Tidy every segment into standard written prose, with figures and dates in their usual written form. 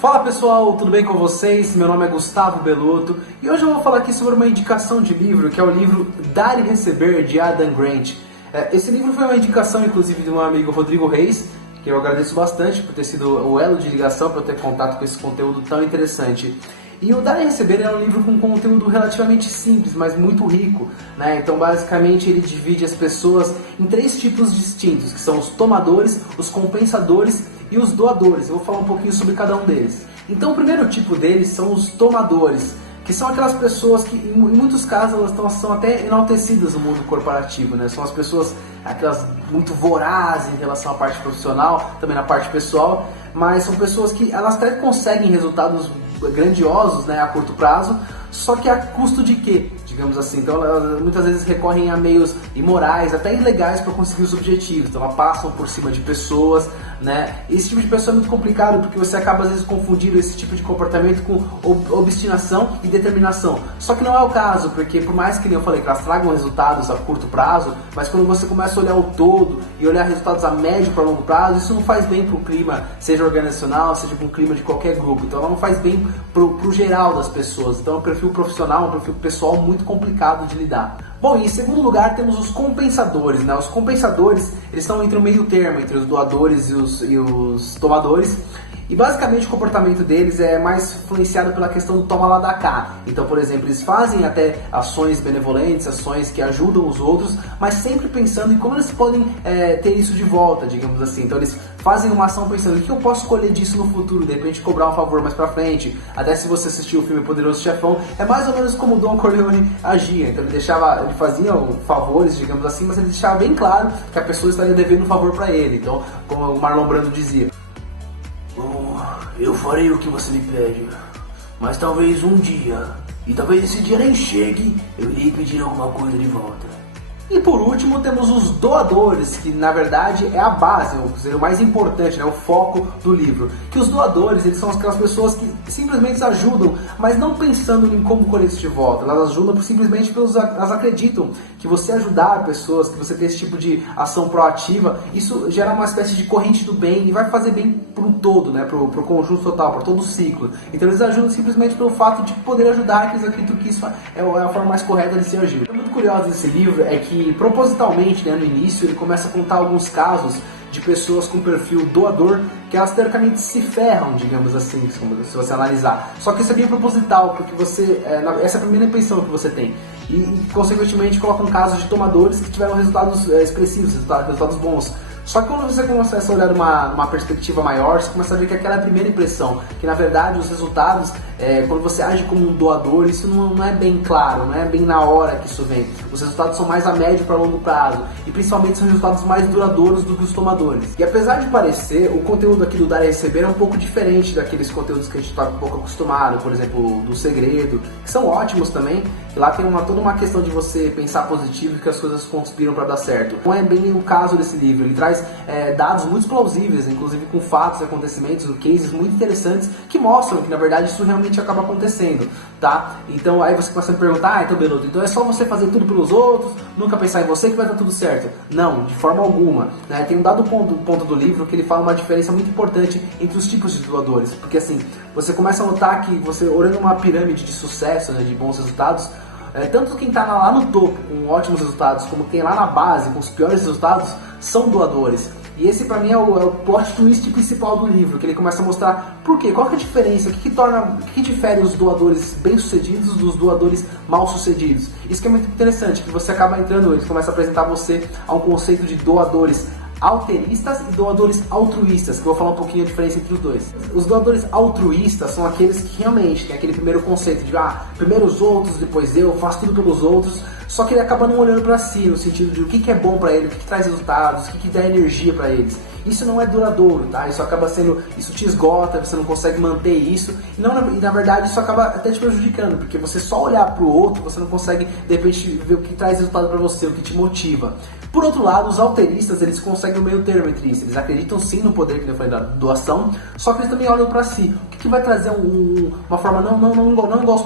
Fala pessoal, tudo bem com vocês? Meu nome é Gustavo Belotto e hoje eu vou falar aqui sobre uma indicação de livro, que é o livro Dar e Receber, de Adam Grant. Esse livro foi uma indicação, inclusive, do meu amigo Rodrigo Reis, que eu agradeço bastante por ter sido o elo de ligação para eu ter contato com esse conteúdo tão interessante. E o Dar e Receber é um livro com conteúdo relativamente simples, mas muito rico, né? Então, basicamente, ele divide as pessoas em três tipos distintos, que são os tomadores, os compensadores e os doadores. Eu vou falar um pouquinho sobre cada um deles. Então, o primeiro tipo deles são os tomadores, que são aquelas pessoas que, em muitos casos, elas são até enaltecidas no mundo corporativo, né? São as pessoas, aquelas muito vorazes em relação à parte profissional, também na parte pessoal, mas são pessoas que elas até conseguem resultados grandiosos, né, a curto prazo, só que a custo de quê? Digamos assim. Então elas muitas vezes recorrem a meios imorais, até ilegais, para conseguir os objetivos. Então elas passam por cima de pessoas, né? Esse tipo de pessoa é muito complicado, porque você acaba às vezes confundindo esse tipo de comportamento com obstinação e determinação. Só que não é o caso, porque por mais que, nem eu falei, que elas tragam resultados a curto prazo, mas quando você começa a olhar o todo e olhar resultados a médio para longo prazo, isso não faz bem para o clima, seja organizacional, seja para o clima de qualquer grupo. Então ela não faz bem para o geral das pessoas. Então é um perfil profissional, um perfil pessoal muito complicado de lidar. Bom, e em segundo lugar temos os compensadores, né? Os compensadores, eles estão entre o meio termo, entre os doadores e os tomadores. E basicamente o comportamento deles é mais influenciado pela questão do toma lá da cá. Então, por exemplo, eles fazem até ações benevolentes, ações que ajudam os outros, mas sempre pensando em como eles podem ter isso de volta, digamos assim. Então eles fazem uma ação pensando, o que eu posso colher disso no futuro? De repente cobrar um favor mais pra frente. Até se você assistiu o filme Poderoso Chefão, é mais ou menos como o Don Corleone agia. Então ele fazia favores, digamos assim, mas ele deixava bem claro que a pessoa estaria devendo um favor pra ele. Então, como o Marlon Brando dizia, eu farei o que você me pede, mas talvez um dia, e talvez esse dia nem chegue, eu irei pedir alguma coisa de volta. E por último temos os doadores, que na verdade é a base, o mais importante, né, o foco do livro. Que os doadores, eles são aquelas pessoas que simplesmente ajudam, mas não pensando em como colher isso de volta. Elas ajudam simplesmente porque elas acreditam que você ajudar pessoas, que você ter esse tipo de ação proativa, isso gera uma espécie de corrente do bem e vai fazer bem para um todo, né, para o conjunto total, para todo o ciclo. Então eles ajudam simplesmente pelo fato de poder ajudar, que eles acreditam que isso é a forma mais correta de se agir. O muito curioso desse livro é que propositalmente, né, no início, ele começa a contar alguns casos de pessoas com perfil doador que elas teoricamente se ferram, digamos assim, se você analisar. Só que isso é bem proposital, porque você essa é a primeira impressão que você tem. E consequentemente colocam casos de tomadores que tiveram resultados expressivos, resultados bons. Só que quando você começa a olhar numa perspectiva maior, você começa a ver que aquela é a primeira impressão, que na verdade os resultados, quando você age como um doador, isso não é bem claro, não é bem na hora que isso vem. Os resultados são mais a médio para longo prazo, e principalmente são resultados mais duradouros do que os tomadores. E apesar de parecer, o conteúdo aqui do Dar e Receber é um pouco diferente daqueles conteúdos que a gente está um pouco acostumado, por exemplo, do Segredo, que são ótimos também. E lá tem toda uma questão de você pensar positivo e que as coisas conspiram para dar certo. Não é bem o caso desse livro, ele traz dados muito plausíveis, inclusive com fatos, acontecimentos, cases muito interessantes que mostram que na verdade isso realmente acaba acontecendo, tá? Então aí você começa a me perguntar, então Belotto, então é só você fazer tudo pelos outros, nunca pensar em você que vai dar tudo certo? Não, de forma alguma, né? Tem um dado ponto do livro que ele fala uma diferença muito importante entre os tipos de doadores, porque assim, você começa a notar que você olhando uma pirâmide de sucesso, né, de bons resultados, tanto quem está lá no topo com ótimos resultados, como quem lá na base com os piores resultados, são doadores. E esse pra mim é o plot twist principal do livro, que ele começa a mostrar por quê, qual que é a diferença, o que difere os doadores bem-sucedidos dos doadores mal-sucedidos. Isso que é muito interessante, que você acaba entrando, ele começa a apresentar você a um conceito de doadores alteristas e doadores altruístas, que eu vou falar um pouquinho a diferença entre os dois. Os doadores altruístas são aqueles que realmente têm aquele primeiro conceito de primeiro os outros, depois eu, faço tudo pelos outros, só que ele acaba não olhando para si, no sentido de o que é bom para ele, o que traz resultados, o que dá energia para eles. Isso não é duradouro, tá? Isso te esgota, você não consegue manter isso, e na verdade isso acaba até te prejudicando, porque você só olhar para o outro, você não consegue de repente ver o que traz resultado para você, o que te motiva. Por outro lado, os alteristas, eles conseguem o meio termo entre isso. Eles acreditam sim no poder, que eu falei, da doação, só que eles também olham para si. O que vai trazer uma forma, não igual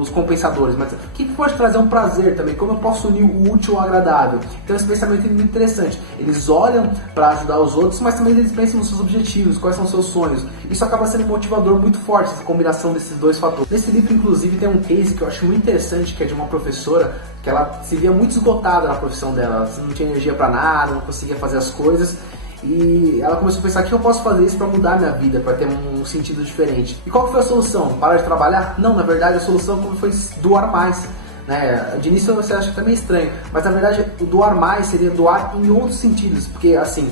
os compensadores, mas o que pode trazer um prazer também? Como eu posso unir o útil ao agradável? Então esse pensamento é muito interessante. Eles olham para ajudar os outros, mas também eles pensam nos seus objetivos, quais são os seus sonhos. Isso acaba sendo um motivador muito forte, essa combinação desses dois fatores. Nesse livro, inclusive, tem um case que eu acho muito interessante, que é de uma professora que ela se via muito esgotada na profissão dela. Ela não tinha energia para nada, não conseguia fazer as coisas. E ela começou a pensar: o que eu posso fazer isso para mudar a minha vida, para ter um sentido diferente. E qual que foi a solução? Parar de trabalhar? Não, na verdade a solução foi doar mais. De início você acha que é meio estranho, mas na verdade o doar mais seria doar em outros sentidos, porque assim,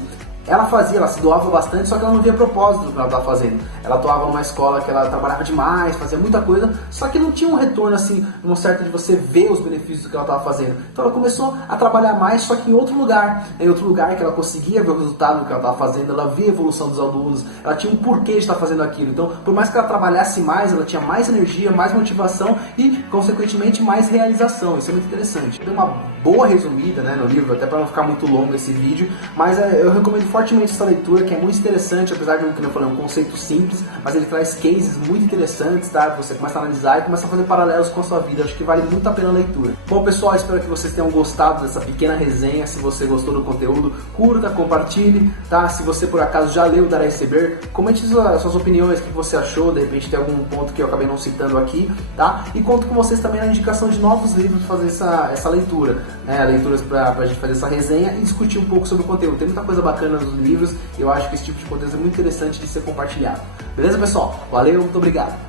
ela se doava bastante, só que ela não via propósito do que ela estava fazendo. Ela atuava numa escola que ela trabalhava demais, fazia muita coisa, só que não tinha um retorno assim, um certo de você ver os benefícios do que ela estava fazendo. Então ela começou a trabalhar mais, só que em outro lugar que ela conseguia ver o resultado do que ela estava fazendo, ela via a evolução dos alunos, ela tinha um porquê de estar fazendo aquilo. Então, por mais que ela trabalhasse mais, ela tinha mais energia, mais motivação e, consequentemente, mais realização. Isso é muito interessante. Tem uma boa resumida, no livro, até para não ficar muito longo esse vídeo, mas eu recomendo fortemente essa leitura, que é muito interessante, apesar de, como eu falei, um conceito simples, mas ele traz cases muito interessantes, tá? Você começa a analisar e começa a fazer paralelos com a sua vida. Acho que vale muito a pena a leitura. Bom, pessoal, espero que vocês tenham gostado dessa pequena resenha. Se você gostou do conteúdo, curta, compartilhe, tá? Se você por acaso já leu Dar a Receber, comente suas opiniões, o que você achou, de repente tem algum ponto que eu acabei não citando aqui, tá? E conto com vocês também na indicação de novos livros para fazer essa leitura, leituras pra gente fazer essa resenha e discutir um pouco sobre o conteúdo. Tem muita coisa bacana nos livros e eu acho que esse tipo de conteúdo é muito interessante de ser compartilhado. Beleza, pessoal? Valeu, muito obrigado!